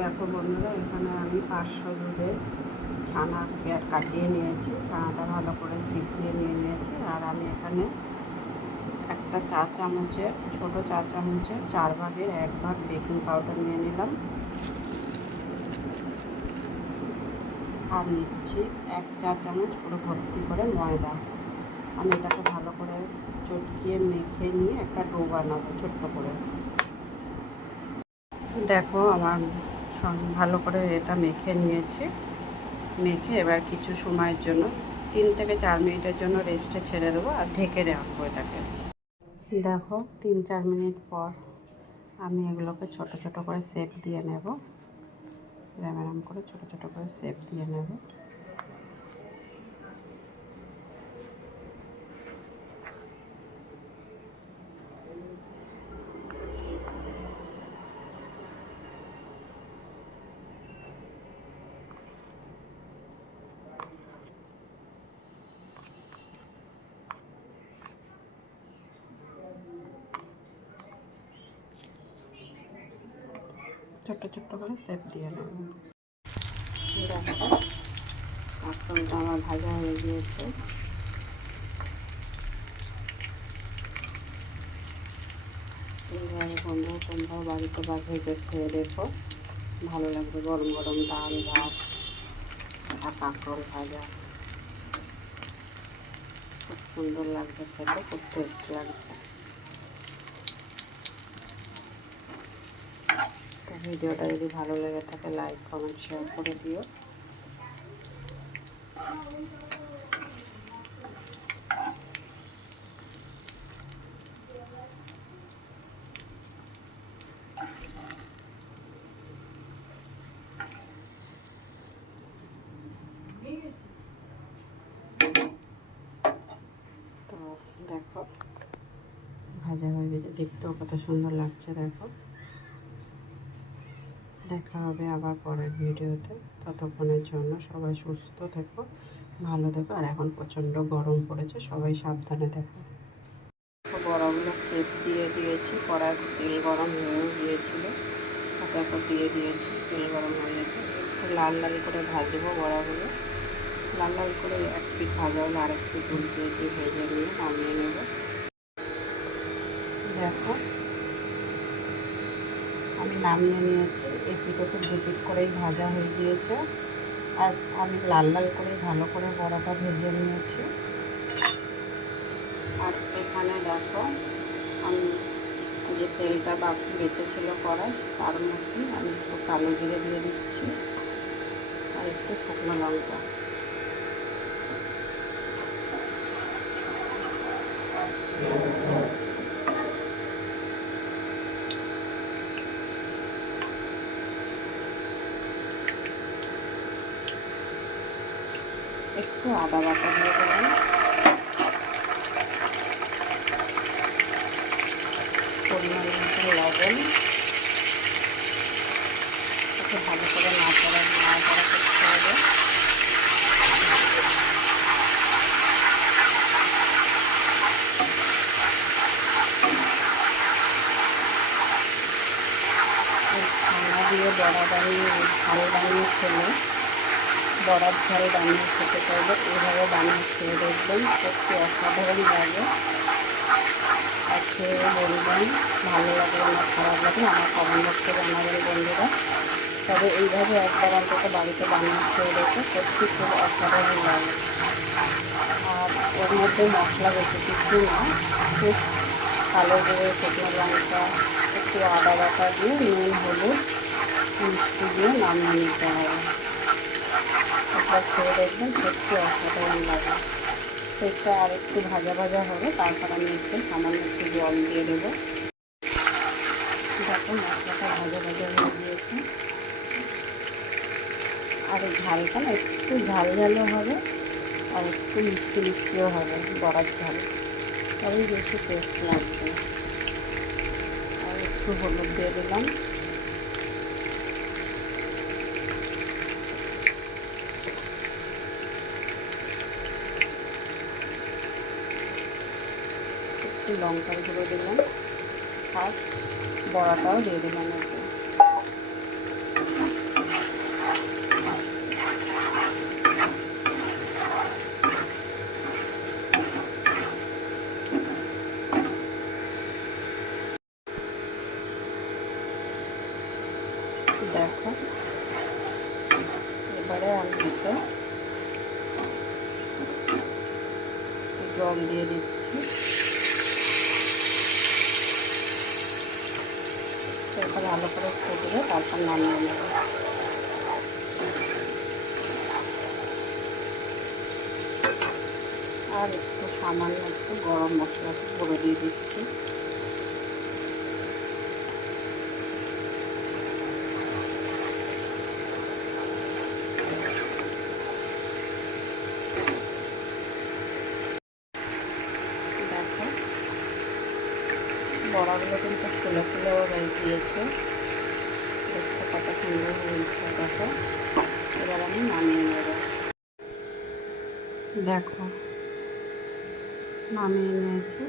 দেখো বন্ধুরা, এখানে আমি 500 দুধের ছানা কাটিয়ে নিয়েছি। ছানাটা ভালো করে চিপিয়ে নিয়েছি। আর আমি এখানে একটা চা চামচের, ছোটো চা চামচের 4 ভাগের 1 ভাগ বেকিং পাউডার নিয়ে নিলাম। আর নিচ্ছি 1 চা চামচ পুরো ভর্তি করে ময়দা। আমি এটাকে ভালো করে চটকিয়ে মেখে নিয়ে একটা ডো বানাবো ছোট্ট করে। দেখো আমার ভালো করে এটা মেখে নিয়েছি। মেখে এবার কিছু সময়ের জন্য 3 থেকে 4 মিনিটের জন্য রেস্টে ছেড়ে দেবো আর ঢেকে রাখবো এটাকে। দেখো 3-4 মিনিট পর আমি এগুলোকে ছোট ছোট করে শেপ দিয়ে নেব। এরম করে ছোট ছোট করে শেপ দিয়ে নেব। ছোট্ট ছোট্ট করে শেপ দিয়ে নেব। দেখো মাশরুমটা আমার ভাজা হয়ে গিয়েছে। এইভাবে বন্ধু তোমরাও বাড়িতে ভেজে খেয়ে দেখো, ভালো লাগবে। গরম গরম ডাল ভাত আর কাঁকরোল ভাজা, খুব সুন্দর লাগবে খেতে, খুব টেস্ট লাগবে। তো ভিডিওটা যদি ভালো লেগে থাকে লাইক কমেন্ট শেয়ার করে দিও। তো দেখো ভাজা হয়ে গেছে, দেখতেও কত সুন্দর লাগছে। দেখো, দেখা হবে আবার পরের ভিডিওতে। ততক্ষণের জন্য সবাই সুস্থ থেকো, ভালো থেকো। আর এখন প্রচণ্ড গরম পড়েছে, সবাই সাবধানে থেকো। বড়াগুলো শেপ দিয়ে দিয়েছি, কড়াই তেল গরম হয়েও গিয়েছিলো। দেখো দিয়ে দিয়েছি, তেল গরম হয়ে গেছে। একটু লাল লাল করে ভাজবো বড়াগুলো। লাল লাল করে এক পিঠ ভাজা হলে আরেক পিঠ উল্টিয়ে দিয়ে ভেজে নিয়ে নামিয়ে নেব। দেখো আমি নামিয়ে নিয়েছি। এই পিঠোতে 2 পিঠ করেই ভাজা হয়ে গিয়েছে। আর আমি লাল লাল করে ভালো করে বড়াটা ভেজে নিয়েছি। আর এখানে দেখো আমি যে তেলটা বাকি বেঁচেছিল কড়াই, তার মধ্যে আমি একটু কালো জিরে দিয়ে দিচ্ছি আর একটু শুকনো লঙ্কা। একটু আদা বাটা দিয়ে দিলাম, পরিমাণ মতো লবণ। একটু ভালো করে নাড়াচাড়া করতে হবে। ছানা দিয়ে বড়া বানিয়ে ঝাল বানিয়ে খেলে, বড়ার ঝাল বানিয়ে খেতে চাইলে এইভাবে বানিয়ে খেয়ে দেখবেন, সত্যি অসাধারণ লাগে। আর খেয়ে বলবেন ভালো লাগবে না খারাপ লাগবে, আমার কমেন্ট বক্সে জানাবেন বন্ধুরা। তবে এইভাবে একবার অন্তত বাড়িতে বানিয়ে খেয়ে দেখে, সত্যি খুব অসাধারণ লাগে। আর ওর মধ্যে মশলা বেশি কিছু না, খুব কালো জিরে, শুকনো লঙ্কা, একটু আদা বাটা দিয়ে নুন হলুদ মিষ্টি দিয়ে নামিয়ে নিতে হবে। একবার খেয়ে দেখবেন, সত্যি অসাধারণ লাগে। সেটা আর একটু ভাজা ভাজা হবে, তারপর আমি একটু সামান্য একটু জল দিয়ে দেবো। দেখো মশলাটা ভাজা ভাজা হয়ে গিয়েছে। আর এই ঝালটা না একটু ঝাল ঝালও হবে আর একটু মিষ্টি মিষ্টিও হবে, বড়ার ঝাল, তবেই বেশি টেস্ট লাগবে। আর একটু হলুদ দিয়ে দিলাম। একটু লঙ্কার গুঁড়ো দিলাম আর বড়াটাও দিয়ে দিলাম। দেখো, এবারে আমি এতে জল দিয়ে দিচ্ছি। এটা ভালো করে ফুটবে, তারপর নামিয়ে নেব। আর একটু সামান্য একটু গরম মশলা গুঁড়ো দিয়ে দিচ্ছি। দেখো, বড়াগুলো কিন্তু ফুলে ফুলেও হয়ে গিয়েছে, দেখতে কত সুন্দর হয়েছে। দেখো, এবার আমি নামিয়ে নেব। দেখো, নামিয়ে নিয়েছি।